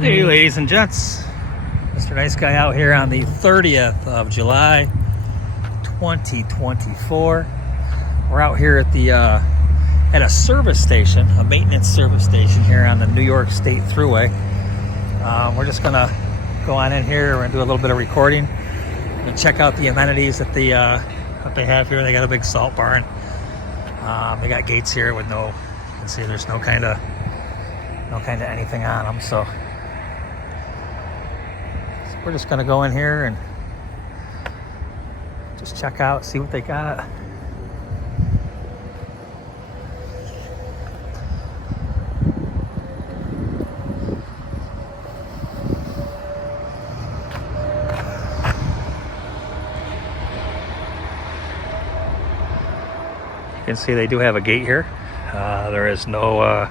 Hey ladies and gents, Mr. Nice Guy out here on the 30th of July 2024. We're out here at the at a service station, a maintenance service station here on the New York State Thruway. We're just gonna go on in here and do a little bit of recording and check out the amenities that they have here. They got a big salt barn. They got gates here with no, you can see there's no kind of anything on them. So we're just gonna go in here and just check out, see what they got. You can see they do have a gate here. There is no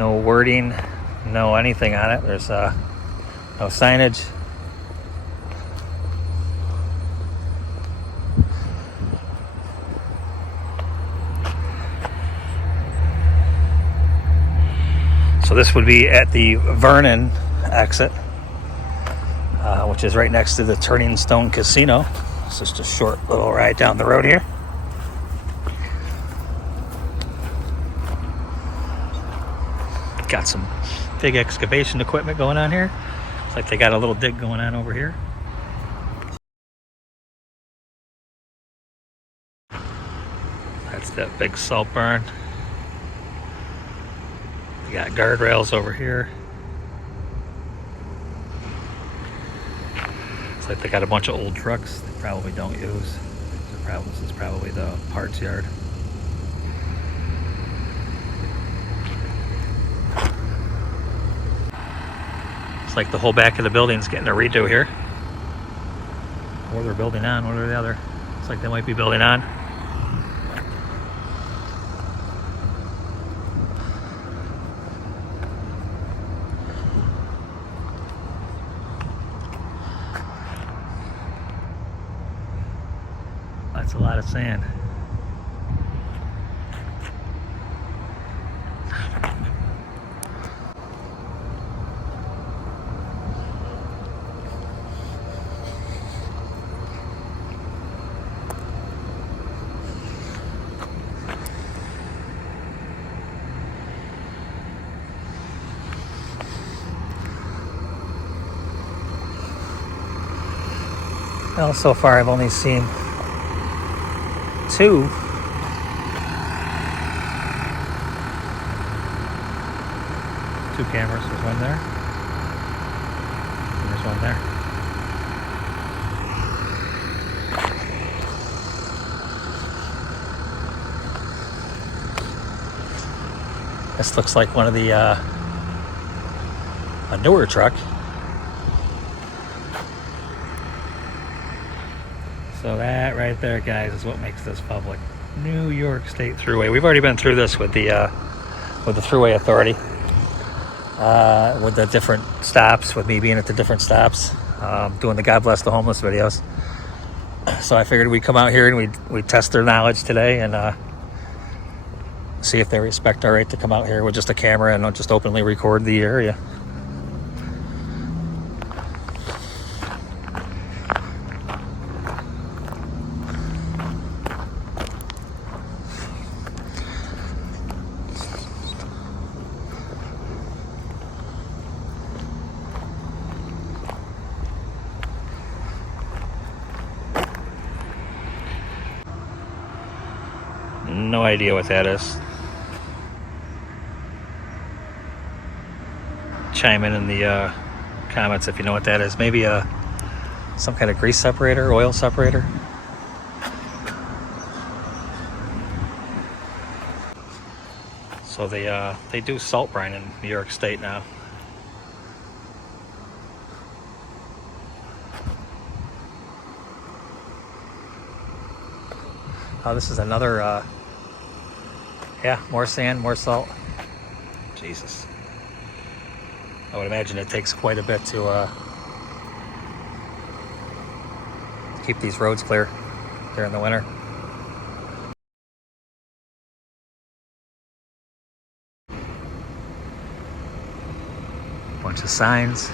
wording, no anything on it. There's no signage. So this would be at the Vernon exit, which is right next to the Turning Stone Casino. It's just a short little ride down the road here. Got some big excavation equipment going on here. Looks like they got a little dig going on over here. That's that big salt barn. They got guardrails over here. Looks like they got a bunch of old trucks they probably don't use. This is probably the parts yard. Looks like the whole back of the building's getting a redo here. Or they're building on, one or the other. Looks like they might be building on. That's a lot of sand. Well, so far I've only seen two cameras. There's one there, and there's one there. This looks like one of the a newer truck. So that right there, guys, is what makes this public. New York State Thruway. We've already been through this with the Thruway Authority, with the different stops, with me being at the different stops, doing the God Bless the Homeless videos. So I figured we'd come out here and we'd test their knowledge today and see if they respect our right to come out here with just a camera and not just openly record the area. No idea what that is. Chime in the comments if you know what that is. Maybe some kind of grease separator, oil separator. So they do salt brine in New York State now. Oh, this is another, yeah, more sand, more salt. Jesus. I would imagine it takes quite a bit to keep these roads clear during the winter. Bunch of signs.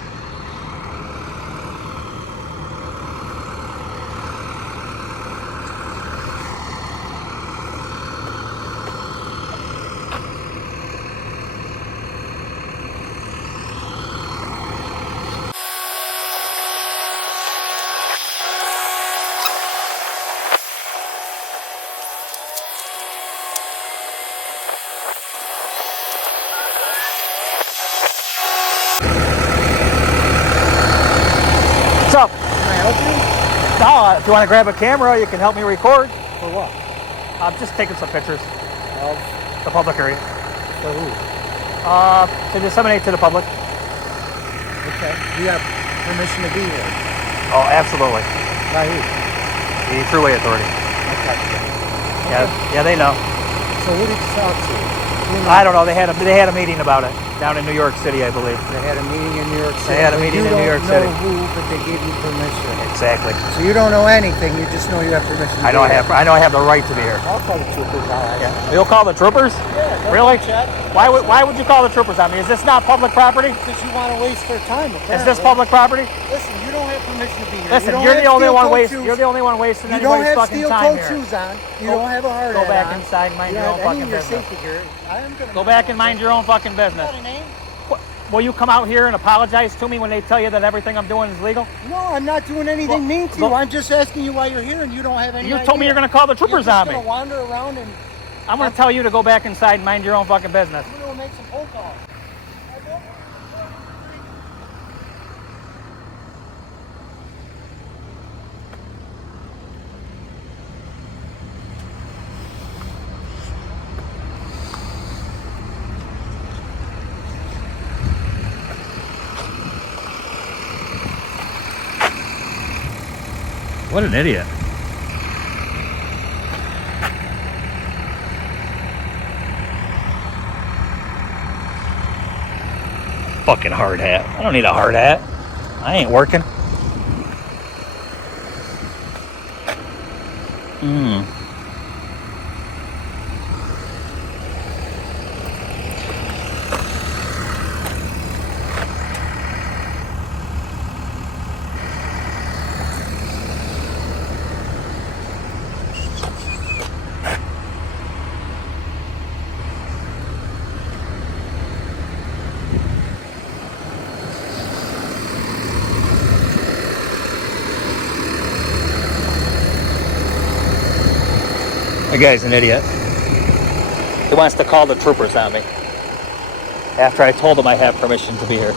What's up? Can I help you? No, if you want to grab a camera, you can help me record. For what? I'm just taking some pictures Of the public area. for who? To disseminate to the public. Okay. You have permission to be here. Oh, absolutely. By who? The Thruway Authority. Okay. Yeah, they know. So who did you talk to? I don't know. They had a meeting about it down in New York City, I believe. They had a meeting in New York City. They had a meeting in New York City. You don't know who, but they gave you permission. Exactly. So you don't know anything. You just know you have permission. I know I have the right to be here. I'll call the troopers. Yeah. You'll call the troopers? Yeah. Really? Check. Why would you call the troopers on me? Is this not public property? Because you want to waste their time. Apparently. Is this public property? Listen, you don't have permission to be here. Listen, you you're the only one wasting. shoes. You're the only one wasting You don't anybody's have fucking time steel-toed here. shoes on. You don't have a hard Go hat back on. inside and mind You your own have any fucking of your business. safety gear. I am gonna Go back and mind your own fucking business. Got a name? Will you come out here and apologize to me when they tell you that everything I'm doing is legal? No, I'm not doing anything mean to you. I'm just asking you why you're here and you don't have any You idea. told me you're going to call the troopers on me. You're just going to wander around and I'm going to tell you to go back inside and mind your own fucking business. I'm going to make some phone calls. What an idiot. Fucking hard hat. I don't need a hard hat. I ain't working. The guy's an idiot. He wants to call the troopers on me after I told him I have permission to be here.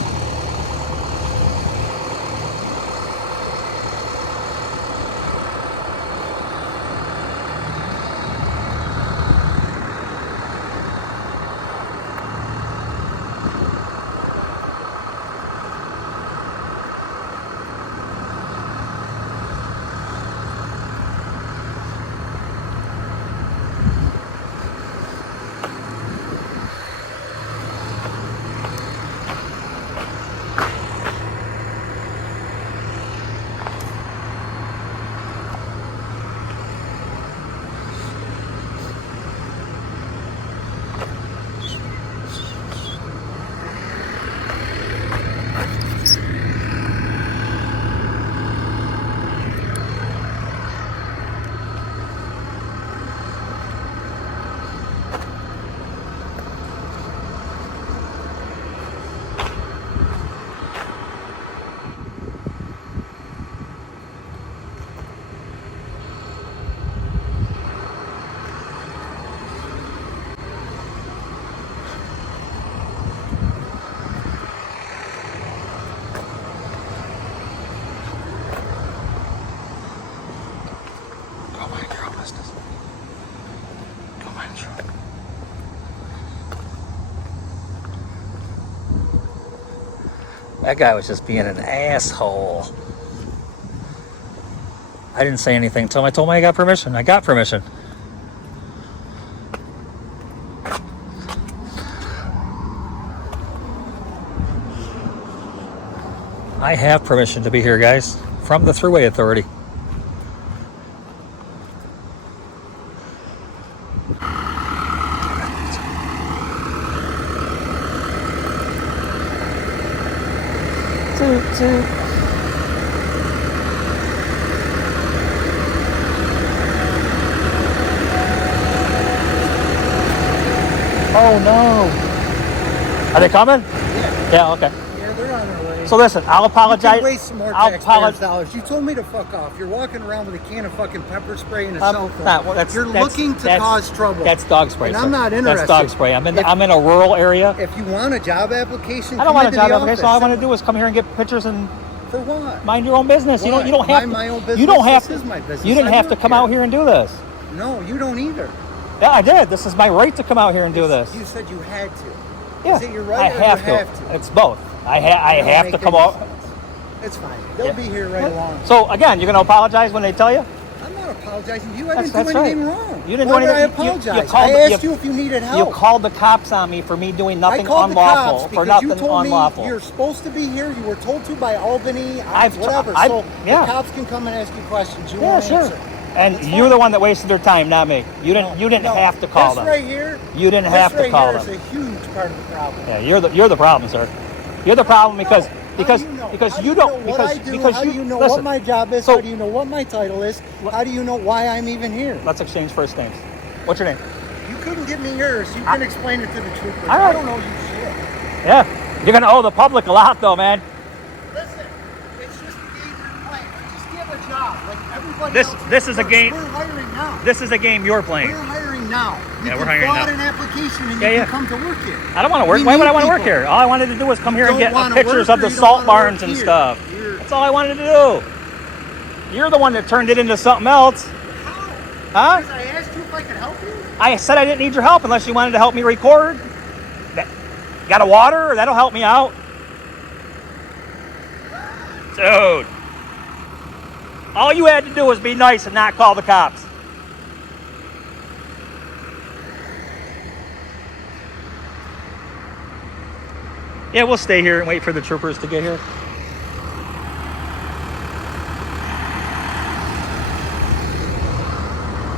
That guy was just being an asshole. I didn't say anything until I told him I got permission. I got permission. I have permission to be here, guys, from the Thruway Authority. See? Oh no. Are they coming? Yeah. Yeah, okay. Yeah, they're on their way. So listen, I'll apologize. You can waste some more taxpayers' dollars. You told me to fuck off. You're walking around with a can of fucking pepper spray and a cell phone. You're looking to cause trouble. That's dog spray. And sir. I'm not interested. That's dog spray. I'm in a rural area. If you want a job application, I don't want a job application. All I want to do is come here and get pictures and for what? Mind your own business. Why? You don't have mind my own business. You don't have this to. Is my business. You didn't have to come out here and do this. No, you don't either. Yeah, I did. This is my right to come out here and do this. You said you had to. Yeah, is it your right I or have you to. have to? It's both. I have to come out. It's fine. They'll be here right along. So again, you're going to apologize when they tell you? I'm not apologizing to you. I didn't That's do anything right. wrong. You didn't Why do would I anything. apologize? You I asked you if you needed help. You called the cops on me for me doing nothing I called unlawful. The cops for because nothing you told unlawful. Me you're supposed to be here. You were told to by Albany. Whatever. So the cops can come and ask you questions. You won't sure. answer. And you're the one that wasted their time, not me. You didn't have to call them. This right here. You didn't have to call them. This right here is a huge part of the problem. Yeah, you're the problem, sir. You're the problem because you don't what I do, how do you know listen, what my job is? so, how do you know what my title is? How do you know why I'm even here? Let's exchange first names. What's your name? You couldn't give me yours. You can explain it to the troopers. Right. I don't know you shit. Yeah, you're gonna owe the public a lot, though, man. Listen, it's just a game you're playing. Just give a job like everybody else. This is a game. We're hiring now. This is a game you're playing. We're hiring now. Yeah, we're hiring now. You can fill out an application and you can come to work here. I don't want to work. Why would I want to work here? All I wanted to do was come here and get pictures of the salt barns and stuff. That's all I wanted to do. You're the one that turned it into something else. How? Because I asked you if I could help you? I said I didn't need your help unless you wanted to help me record. Got a water? That'll help me out. Dude. All you had to do was be nice and not call the cops. Yeah, we'll stay here and wait for the troopers to get here.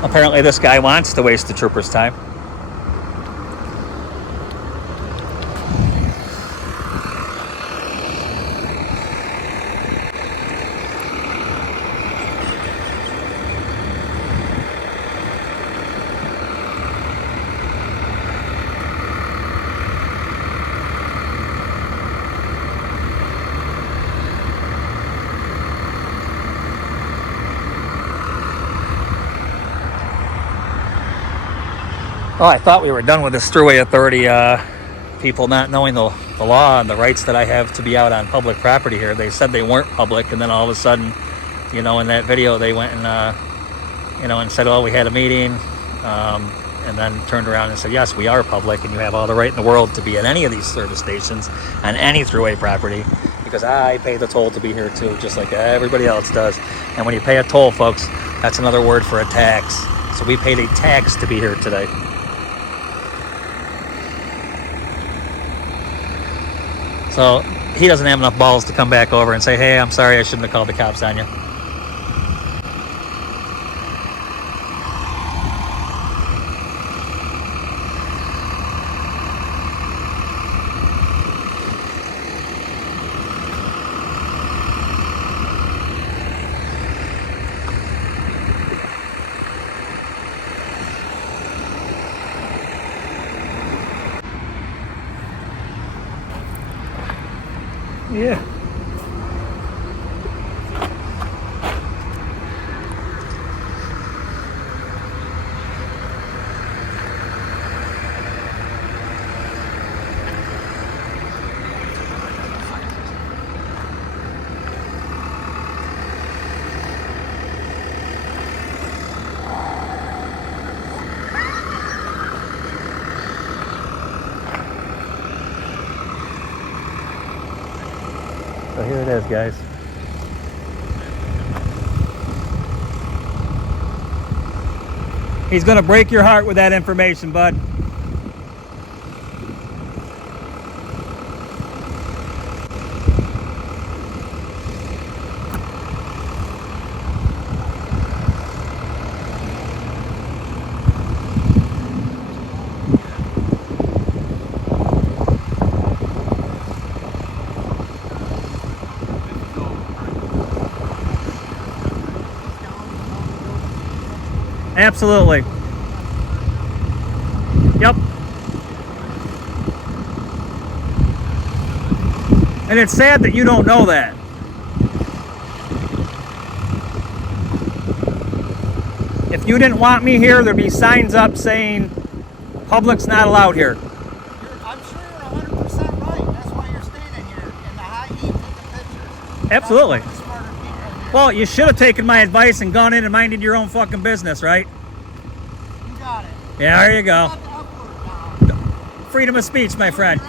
Apparently this guy wants to waste the troopers' time. Oh, I thought we were done with this Thruway Authority people not knowing the law and the rights that I have to be out on public property here. They said they weren't public, and then all of a sudden, in that video, they went and, and said, oh, we had a meeting, and then turned around and said, yes, we are public, and you have all the right in the world to be at any of these service stations on any Thruway property, because I pay the toll to be here too, just like everybody else does. And when you pay a toll, folks, that's another word for a tax. So we paid a tax to be here today. So he doesn't have enough balls to come back over and say, hey, I'm sorry, I shouldn't have called the cops on you. Yeah. So here it is, guys. He's gonna break your heart with that information, bud. Absolutely. Yep. And it's sad that you don't know that. If you didn't want me here, there'd be signs up saying public's not allowed here. I'm sure you're 100% right. That's why you're standing here in the high heat taking pictures. Absolutely. Well, you should have taken my advice and gone in and minded your own fucking business, right? You got it. Yeah, there you go. Freedom of speech, my friend.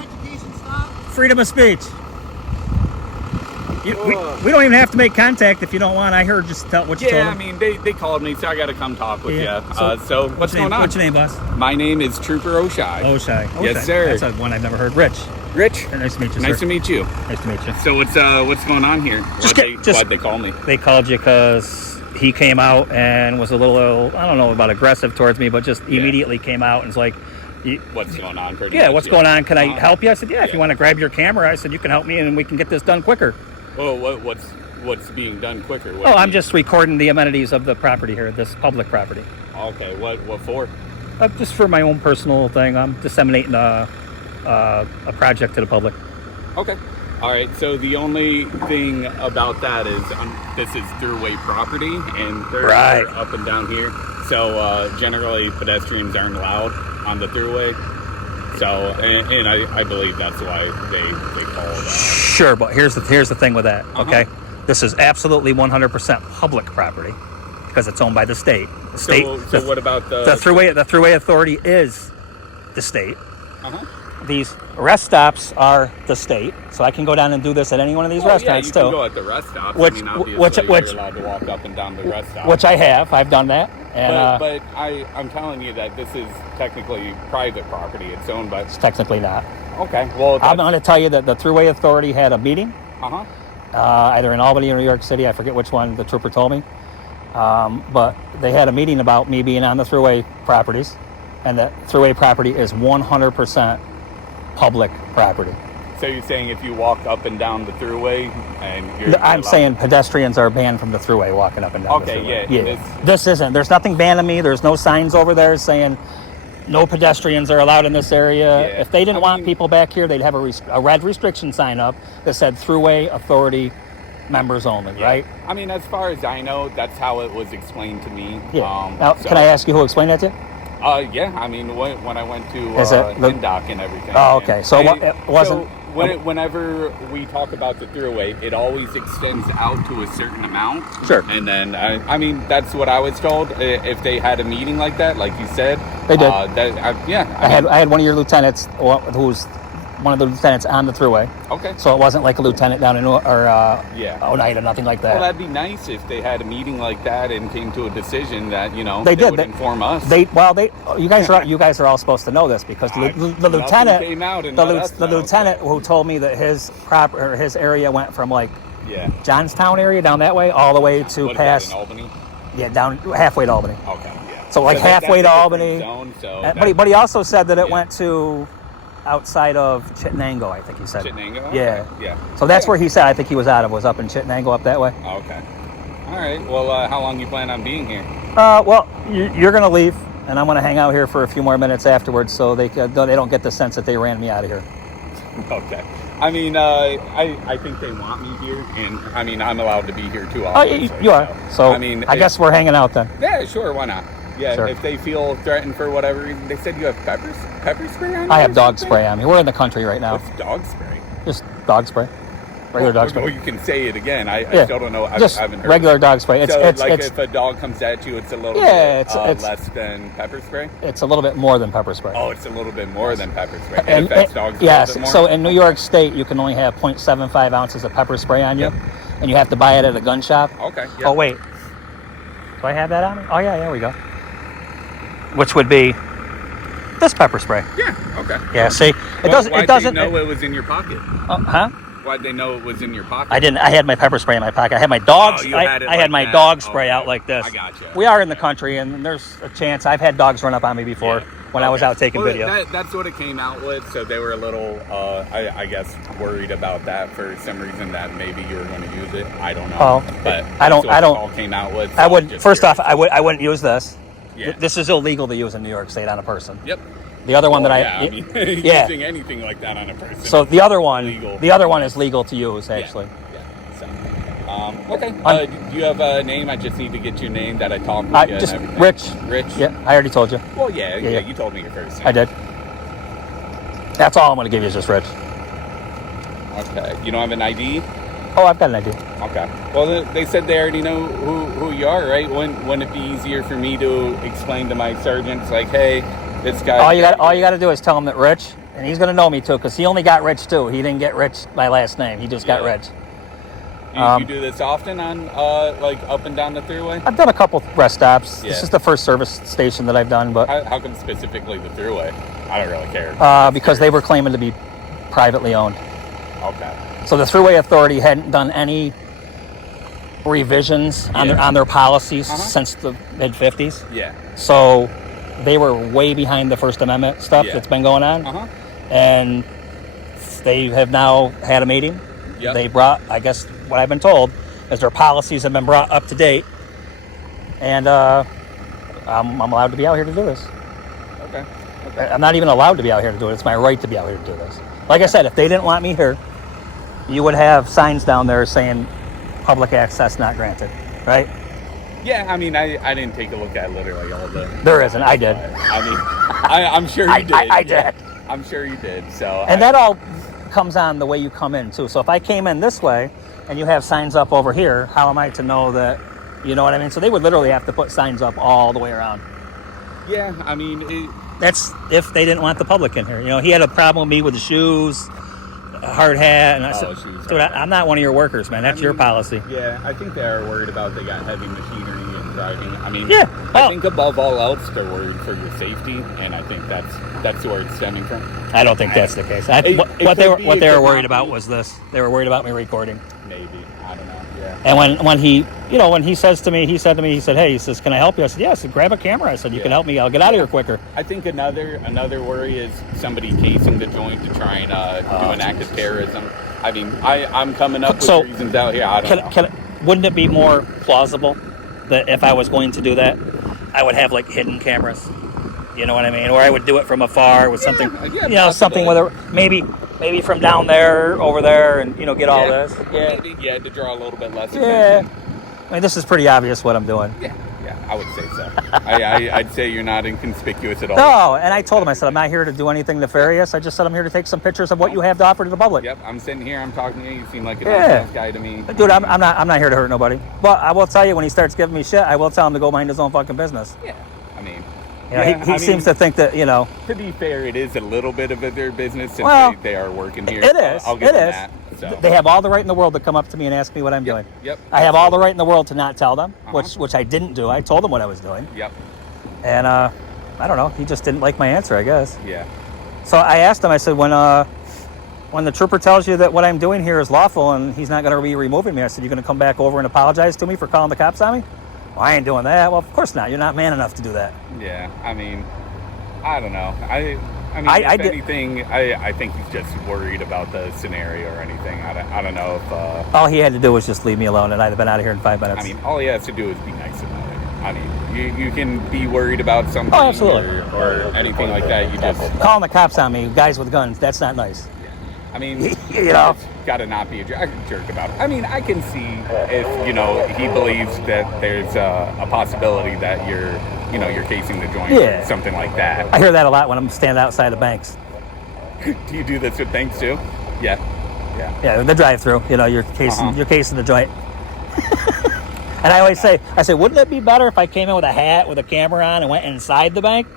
Freedom of speech. We don't even have to make contact if you don't want. I heard just tell what you told them. Yeah, I mean, they called me, so I got to come talk with you. So what's going on? What's your name, boss? My name is Trooper O'Shai. O'Shai. Yes, sir. That's one I've never heard. Rich. Nice to meet you, sir. Nice to meet you. Nice to meet you. So what's going on here? Why'd they call me? They called you because he came out and was a little, I don't know about aggressive towards me, but just immediately came out and was like, what's going on? What's going on? Can I help you? I said, if you want to grab your camera. I said, you can help me and we can get this done quicker. Well, what's being done quicker? I'm just recording the amenities of the property here, this public property. Okay, what for? Just for my own personal thing. I'm disseminating a project to the public. Okay. All right. So the only thing about that is this is Thruway property, and they're up and down here. So generally, pedestrians aren't allowed on the Thruway. So, and I believe that's why they called. Sure, but here's the thing with that. Okay, this is absolutely 100% public property because it's owned by the state. The state. So what about the Thruway? The Thruway Authority is the state. These rest stops are the state, so I can go down and do this at any one of these restaurants you too. Can go at the rest stops. Which you're allowed to walk up and down the rest stops. Which I have. I've done that. And, but I'm telling you that this is technically private property. It's owned by. It's technically not. Okay. Well, I'm going to tell you that the Thruway Authority had a meeting. Either in Albany or New York City. I forget which one the trooper told me. But they had a meeting about me being on the Thruway properties, and the Thruway property is 100% public property. So you're saying if you walk up and down the Thruway and I'm saying pedestrians are banned from the Thruway walking up and down the Thruway. Yeah. This isn't. There's nothing banning me. There's no signs over there saying no pedestrians are allowed in this area. Yeah. If they didn't want people back here, they'd have a red restriction sign up that said Thruway Authority members only, right? I mean, as far as I know, that's how it was explained to me. Yeah. Now, can I ask you who explained that to you? Yeah, I mean, when I went to Indoc and everything. Oh, okay. So it wasn't... Whenever we talk about the Thruway, it always extends out to a certain amount. Sure. And then, I mean, that's what I was told. If they had a meeting like that, like you said. They did. I had one of your lieutenants, who's one of the lieutenants on the Thruway. Okay. So it wasn't like a lieutenant down in Oneida, nothing like that. Well, that'd be nice if they had a meeting like that and came to a decision that they would inform us. You guys are all supposed to know this because the lieutenant came out and the lieutenant who told me that his area went from Johnstown area down that way all the way to past Albany. Yeah, down halfway to Albany. Okay. Yeah. So halfway to Albany. Zone, but he also said that it went to outside of Chittenango, I think he said. Chittenango? Yeah. Okay. Yeah. So that's where he said I think he was up in Chittenango up that way. Okay. All right. Well, how long you plan on being here? Well, you're going to leave, and I'm going to hang out here for a few more minutes afterwards so they don't get the sense that they ran me out of here. Okay. I mean, I think they want me here, and I mean, I'm allowed to be here too. You are. So I mean, I guess we're hanging out then. Yeah, sure. Why not? Yeah, sure. If they feel threatened for whatever reason. They said you have pepper spray on you? I have dog spray on me. We're in the country right now. What's dog spray? Just dog spray. Regular dog spray. Well, you can say it again. I still don't know. I haven't heard regular dog spray. It's if a dog comes at you, it's a little bit less than pepper spray? It's a little bit more than pepper spray. Oh, it's a little bit more than pepper spray. And it affects dogs yes. a little bit more? So in New York State, you can only have 0.75 ounces of pepper spray on you, and you have to buy it at a gun shop. Okay. Yep. Oh, wait. Do I have that on me? Oh, yeah, there we go. Which would be this pepper spray. Yeah, okay. Yeah, see? Why'd they know it was in your pocket? Huh? Why'd they know it was in your pocket? I didn't. I had my pepper spray in my pocket. I had my dogs. I had my dog spray out like this. I gotcha. We are in the country, and there's a chance. I've had dogs run up on me before when I was out taking video. That's what it came out with, so they were a little, I guess, worried about that for some reason that maybe you were going to use it. I don't know. Oh, but I don't. All came out with. So I wouldn't. First off, I wouldn't use this. Yeah. This is illegal to use in New York State on a person. Yep. The other one using anything like that on a person. So the other one, legal. The other one is legal to use, actually. Yeah. So, okay. Do you have a name? I just need to get your name that I talked with you just and everything. Rich. Rich. Yeah, I already told you. Well, yeah. You told me your first name. I did. That's all I'm going to give you is just Rich. Okay. You don't have an ID? Oh, I've got an idea. Okay. Well, they said they already know who you are, right? Wouldn't it be easier for me to explain to my sergeants, like, hey, this guy... All you got to do is tell him that Rich, and he's going to know me too, because he only got Rich too. He didn't get Rich by last name. He just got Rich. You do this often on, like, up and down the Thruway? I've done a couple rest stops. Yeah. This is the first service station that I've done, but... How come specifically the Thruway? I don't really care. Because they were claiming to be privately owned. Okay. So the Thruway Authority hadn't done any revisions on their policies since the mid-50s. Yeah. So they were way behind the First Amendment stuff that's been going on. And they have now had a meeting. Yep. They brought, I guess what I've been told, is their policies have been brought up to date. And I'm allowed to be out here to do this. Okay. I'm not even allowed to be out here to do it. It's my right to be out here to do this. Like I said, if they didn't want me here, you would have signs down there saying public access not granted, right? Yeah, I mean, I didn't take a look at literally all the... There isn't. I did. I mean, I'm sure you did. I did. I'm sure you did. So. And that all comes on the way you come in, too. So if I came in this way and you have signs up over here, how am I to know that, you know what I mean? So they would literally have to put signs up all the way around. Yeah, I mean... That's if they didn't want the public in here. You know, he had a problem with me with the shoes, a hard hat, and I said, dude, I'm not one of your workers, man. That's your policy. Yeah, I think they're worried about they got heavy machinery and driving. I mean, I think above all else, they're worried for your safety, and I think that's where it's stemming from. I don't think that's the case. What they were worried about was this. They were worried about me recording. Maybe. I don't know. Yeah. And when he said to me, hey, he says, can I help you? I said, yeah. I said, grab a camera. I said, you can help me. I'll get out of here quicker. I think another worry is somebody casing the joint to try and do an act of terrorism. I mean, I'm coming up with reasons out here. I don't know. Wouldn't it be more plausible that if I was going to do that, I would have like hidden cameras? You know what I mean? Or I would do it from afar with something, something whether maybe from down there, over there, and get all this. Yeah. Maybe, to draw a little bit less attention. I mean, this is pretty obvious what I'm doing. Yeah, I would say so. I'd say you're not inconspicuous at all. No, and I told him, I said, I'm not here to do anything nefarious. I just said I'm here to take some pictures of what you have to offer to the public. Yep, I'm sitting here, I'm talking to you. You seem like a nice guy to me. Dude, I'm not here to hurt nobody. But I will tell you, when he starts giving me shit, I will tell him to go mind his own fucking business. Yeah, I mean... he seems to think that, To be fair, it is a little bit of their business since they are working here. It is. I'll give them that. So. They have all the right in the world to come up to me and ask me what I'm doing. Yep. I have all the right in the world to not tell them, which I didn't do. I told them what I was doing. Yep. And I don't know. He just didn't like my answer, I guess. Yeah. So I asked him, I said, when the trooper tells you that what I'm doing here is lawful and he's not going to be removing me, I said, you're going to come back over and apologize to me for calling the cops on me? Well, I ain't doing that. Well, of course not. You're not man enough to do that. Yeah. I mean, I don't know. I anything, I think he's just worried about the scenario or anything. I don't know if... all he had to do was just leave me alone, and I'd have been out of here in 5 minutes. I mean, all he has to do is be nice about it. I mean, you can be worried about something or anything like that. You just... Calling the cops on me, guys with guns, that's not nice. Yeah. I mean, got to not be a jerk about it. I mean, I can see if, he believes that there's a possibility that you're casing the joint or something like that. I hear that a lot when I'm standing outside of banks. Do you do this with banks too? Yeah. Yeah, the drive-through. You're casing the joint. And I always say, wouldn't it be better if I came in with a hat with a camera on and went inside the bank?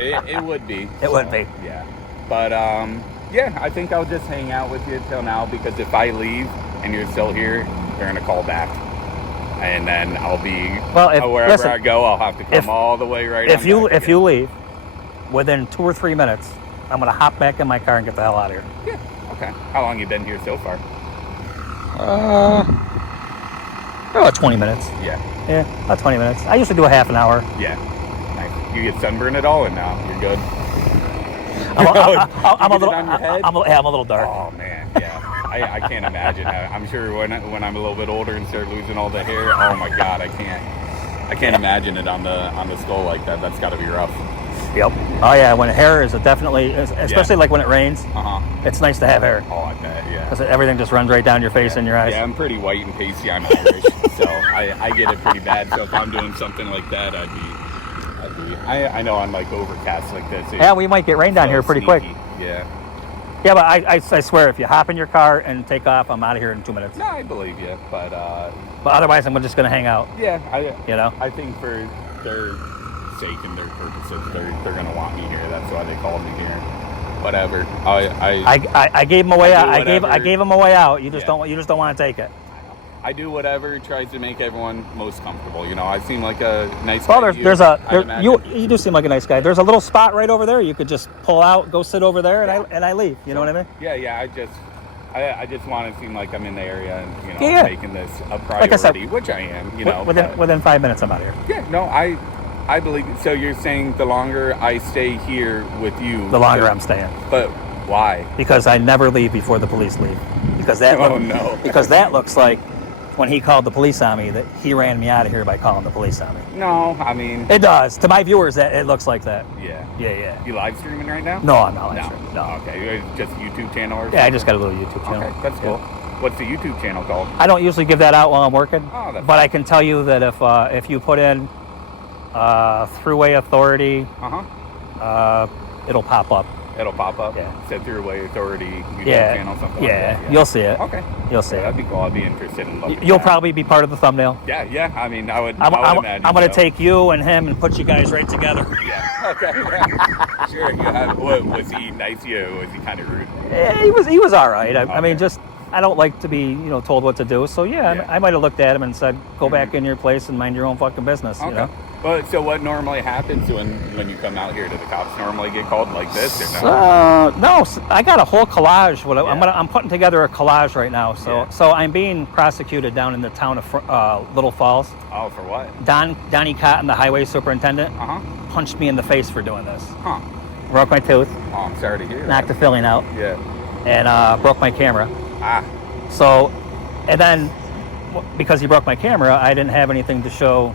It would be. It would be. Yeah. But I think I'll just hang out with you till now, because if I leave and you're still here, they're gonna call back. And then I'll be wherever I go. I'll have to come all the way right. If you leave within 2 or 3 minutes, I'm gonna hop back in my car and get the hell out of here. Yeah. Okay. How long you been here so far? About 20 minutes. Yeah. About 20 minutes. I usually do a half an hour. Yeah. Nice. You get sunburned at all, and now you're good. I'm a little dark. Oh man, yeah. I can't imagine. I'm sure when I'm a little bit older and start losing all the hair, oh my god, I I can't imagine it on the skull like that. That's got to be rough. Yep. Oh yeah, when hair is definitely, especially like when it rains, it's nice to have hair. Oh, I bet, yeah. Because everything just runs right down your face and your eyes. Yeah, I'm pretty white and pasty. I'm Irish, so I get it pretty bad. So if I'm doing something like that, I know on like overcast like this. Yeah, we might get rain down here pretty quick. Yeah. Yeah, but I swear, if you hop in your car and take off, I'm out of here in 2 minutes. No, I believe you, but otherwise, I'm just gonna hang out. Yeah, I think for their sake and their purposes, they're gonna want me here. That's why they called me here. Whatever. I gave them a way out. I gave them a way out. You just don't want to take it. I do whatever tries to make everyone most comfortable. You know, I seem like a nice guy. Well, you do seem like a nice guy. There's a little spot right over there. You could just pull out, go sit over there, and I leave. You know what I mean? Yeah. I just want to seem like I'm in the area and making this a priority, like I said, which I am. You know, within 5 minutes, I'm out of here. Yeah. No, I believe. So you're saying the longer I stay here with you, the longer I'm staying. But why? Because I never leave before the police leave. Because that. Because that looks like when he called the police on me that he ran me out of here by calling the police on me. No, I mean it does. To my viewers, that it looks like that. Yeah. You live streaming right now? No, I'm not live streaming. No. Okay, just YouTube channel or something? Yeah, I just got a little YouTube channel. Okay, that's cool. What's the YouTube channel called? I don't usually give that out while I'm working. Oh, that's but I can tell you that if you put in Thruway Authority, it'll pop up. It'll pop up? Yeah. Said Thruway Authority YouTube channel, something like that. Yeah, you'll see it. Okay. You'll see it. That'd be cool. I'd be interested in looking. You'll probably be part of the thumbnail. Yeah. I mean, I would imagine. I'm going to take you and him and put you guys right together. Yeah. Okay. Sure. Was he nice to you? Or was he kind of rude? Yeah, he was all right. I mean, just I don't like to be told what to do. So I might have looked at him and said, "Go back in your place and mind your own fucking business." Okay. You know. Well, so what normally happens when you come out here? Do the cops normally get called like this or no? No, I got a whole collage. I'm putting together a collage right now. So I'm being prosecuted down in the town of Little Falls. Oh, for what? Donnie Cotton, the highway superintendent, punched me in the face for doing this. Huh. Broke my tooth. Oh, I'm sorry to hear that. Knocked the filling out. Yeah. And broke my camera. So, and then because he broke my camera, I didn't have anything to show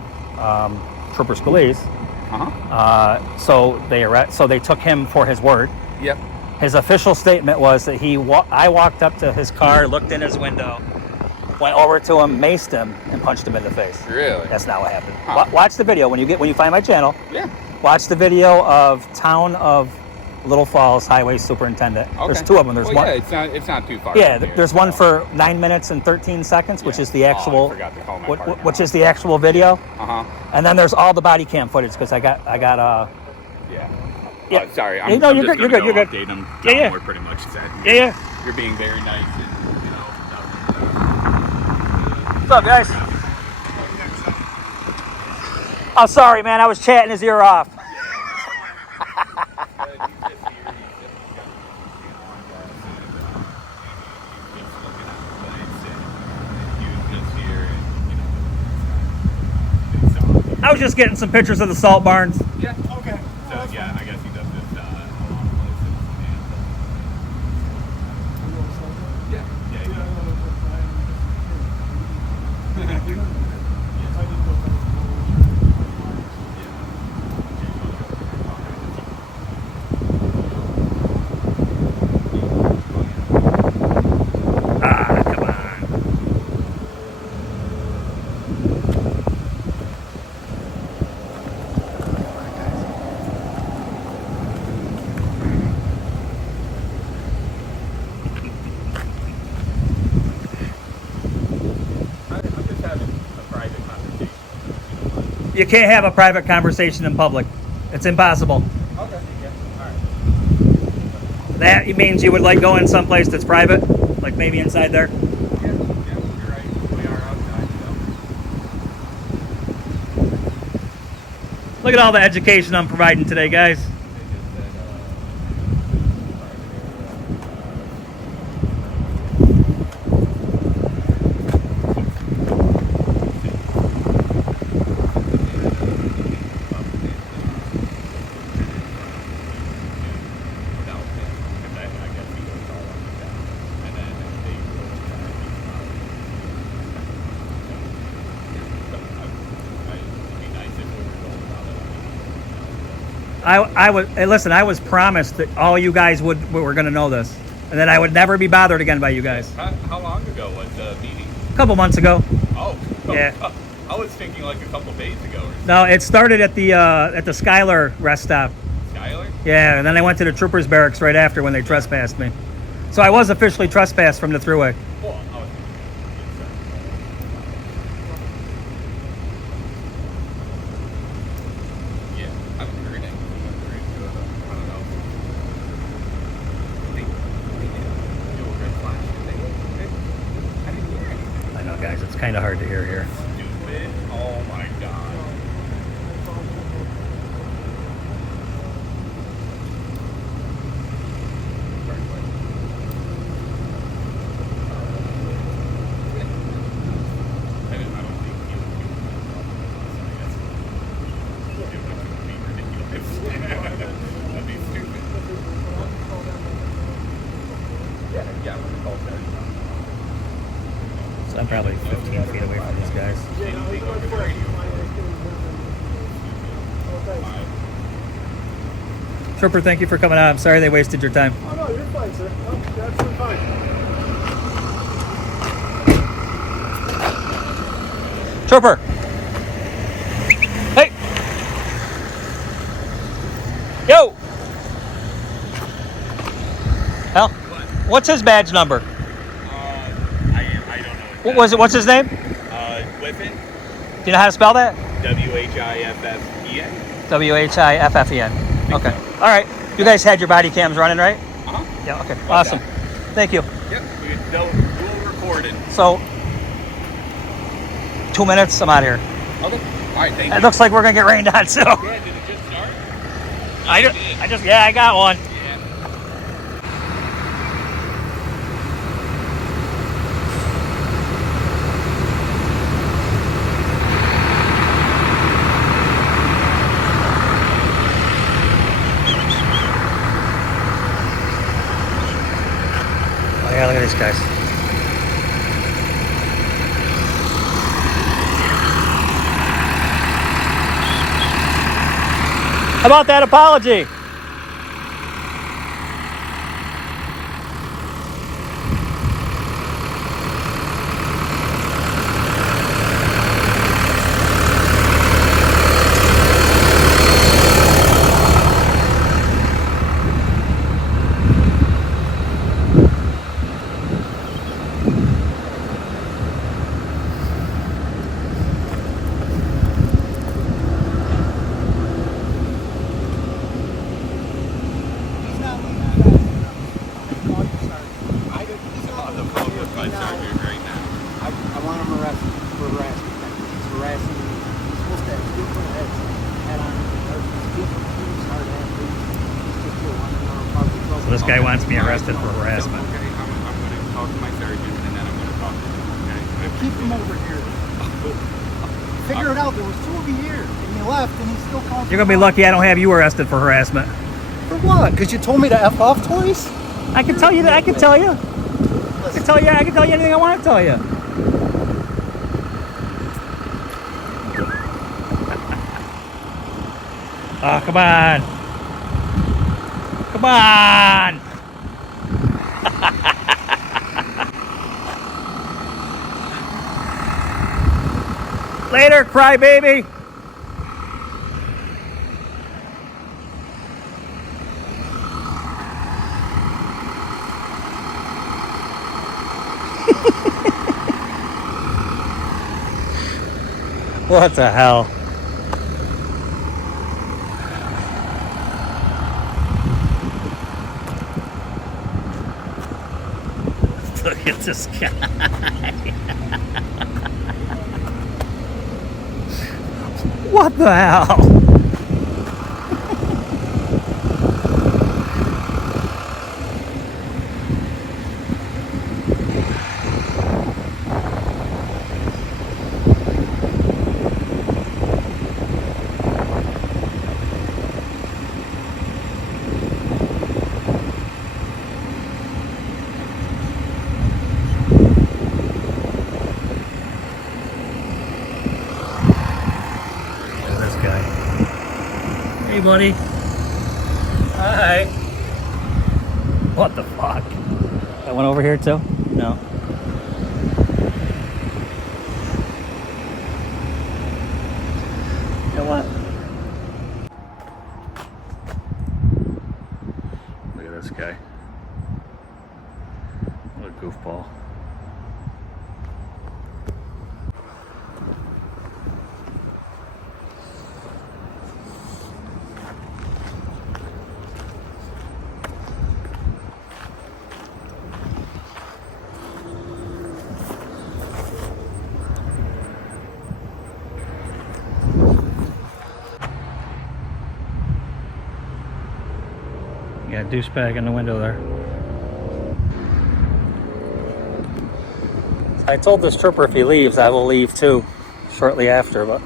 Trooper Scalise. So they took him for his word. Yep. His official statement was that I walked up to his car, looked in his window, went over to him, maced him, and punched him in the face. Really? That's not what happened. Watch the video when you find my channel. Yeah. Watch the video of Town of Little Falls Highway Superintendent. Okay. There's two of them. There's one. Yeah, it's not too far. Yeah, there's one for 9 minutes and 13 seconds, which is the actual. I forgot to call my partner. Which is the actual video. And then there's all the body cam footage because I got. Yeah. Sorry. You're good. You're good. Update them. Yeah. We're pretty much set. Yeah. You're being very nice. What's up, guys? Oh, sorry, man. I was chatting his ear off. I was just getting some pictures of the salt barns. Yeah. Okay. So I guess he does this a lot of places. Come on. You can't have a private conversation in public. It's impossible. Okay. Yeah. All right. That means you would like go in someplace that's private, like maybe inside there. Yeah, you're right. We are outside. Look at all the education I'm providing today, guys. I was, hey, listen, I was promised that all you guys were going to know this, and then I would never be bothered again by you guys. How long ago was the meeting? A couple months ago. Oh, yeah. I was thinking like a couple days ago. Or no, it started at the Skylar rest stop. Skylar? Yeah, and then I went to the troopers barracks right after when they trespassed me. So I was officially trespassed from the Thruway. Well, yeah, I haven't heard anything. I don't know. They did do a red flash. I didn't hear anything. I know, guys, it's kind of hard to hear here. Stupid. Oh my god. So I'm probably 15 feet away from these guys. Trooper, thank you for coming out. I'm sorry they wasted your time. Oh, no, you're fine, sir. No, you're absolutely fine. Trooper! Hey! Yo! Hell, what's his badge number? I don't know. What was it? What's his name? Whiffen. Do you know how to spell that? Whiffen. Whiffen. Okay. All right. You guys had your body cams running, right? Uh-huh. Yeah. Okay. Awesome. Thank you. Yep. Dual recorded. So, 2 minutes. I'm out of here. Okay. All right. Thank you. It looks like we're gonna get rained on. So. Yeah. Did it just start? I got one. Yeah. Oh yeah, look at these guys. How about that apology? I want him arrested for harassment. He's harassing me. He's supposed to have different heads head on. He's different things, hard athletes. He's just here running around causing trouble. So this guy wants me arrested for harassment. Okay, I'm going to talk to my sergeant and then I'm going to talk to him. Okay. Keep him over here. Figure it out. There was two of you here, and you left, and he's still calling. You're gonna be lucky I don't have you arrested for harassment. For what? Because you told me to F off twice? I can tell you that. I can tell you. I can tell you anything I want to tell you. Oh, come on. Come on. Later, crybaby. What the hell? Look at this guy. What the hell? Hey, buddy. Alright. What the fuck? That went over here too? No. You know what? Look at this guy. What a goofball. Got a douchebag in the window there. I told this trooper if he leaves, I will leave too, shortly after, but...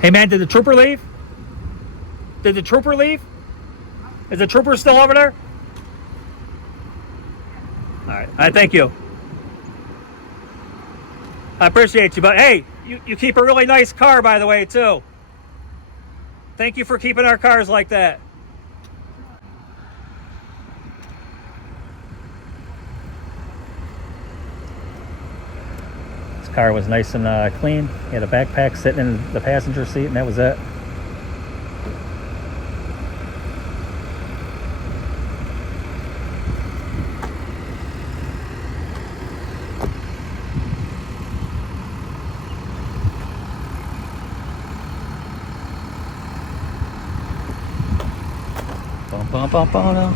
Hey man, did the trooper leave? Did the trooper leave? Is the trooper still over there? All right, thank you. I appreciate you, but hey, you keep a really nice car, by the way, too. Thank you for keeping our cars like that. This car was nice and clean. He had a backpack sitting in the passenger seat, and that was it. Bum, bum, bum, no.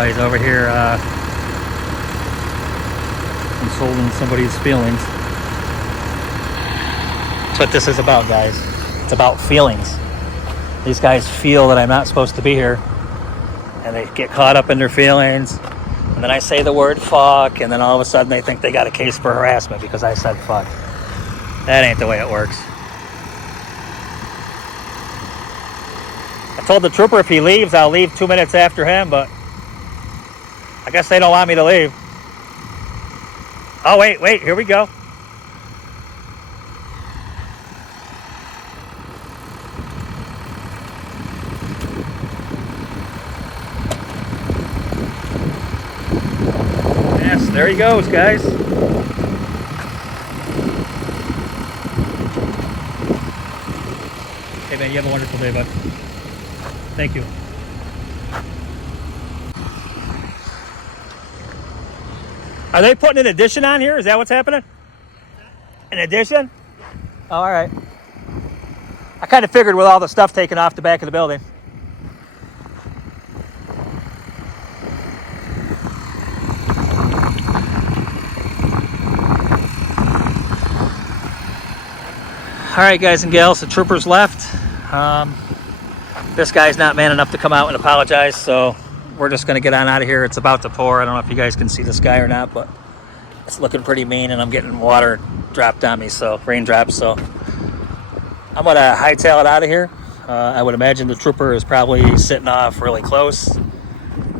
Oh, he's over here consoling somebody's feelings. That's what this is about, guys. It's about feelings. These guys feel that I'm not supposed to be here, and they get caught up in their feelings, and then I say the word fuck, and then all of a sudden they think they got a case for harassment because I said fuck. That ain't the way it works. I told the trooper if he leaves, I'll leave 2 minutes after him, but I guess they don't want me to leave. Oh, wait, here we go. Yes, there he goes, guys. Hey, man, you have a wonderful day, bud. Thank you. Are they putting an addition on here? Is that what's happening? An addition? Oh, all right. I kind of figured with all the stuff taken off the back of the building. All right, guys and gals, the troopers left. This guy's not man enough to come out and apologize, so we're just going to get on out of here. It's about to pour. I don't know if you guys can see the sky or not, but it's looking pretty mean, and I'm getting water dropped on me, so raindrops. So I'm going to hightail it out of here. I would imagine the trooper is probably sitting off really close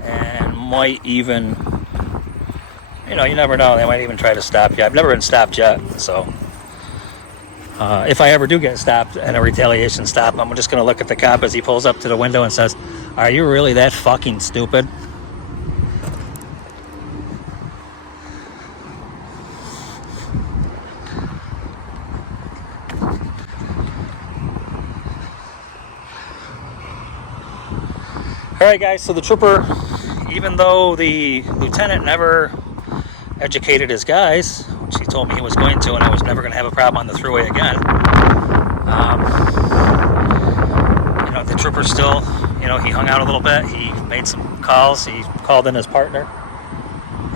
and might even, you never know. They might even try to stop you. I've never been stopped yet, so if I ever do get stopped and a retaliation stop, I'm just going to look at the cop as he pulls up to the window and says, "Are you really that fucking stupid?" All right, guys, so the trooper, even though the lieutenant never educated his guys, which he told me he was going to, and I was never going to have a problem on the Thruway again, the trooper still, he hung out a little bit. He made some calls. He called in his partner,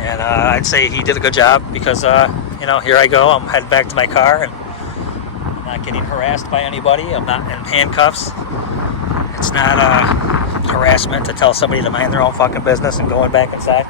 And I'd say he did a good job because, you know, here I go. I'm heading back to my car, and I'm not getting harassed by anybody. I'm not in handcuffs. It's not harassment to tell somebody to mind their own fucking business and going back inside.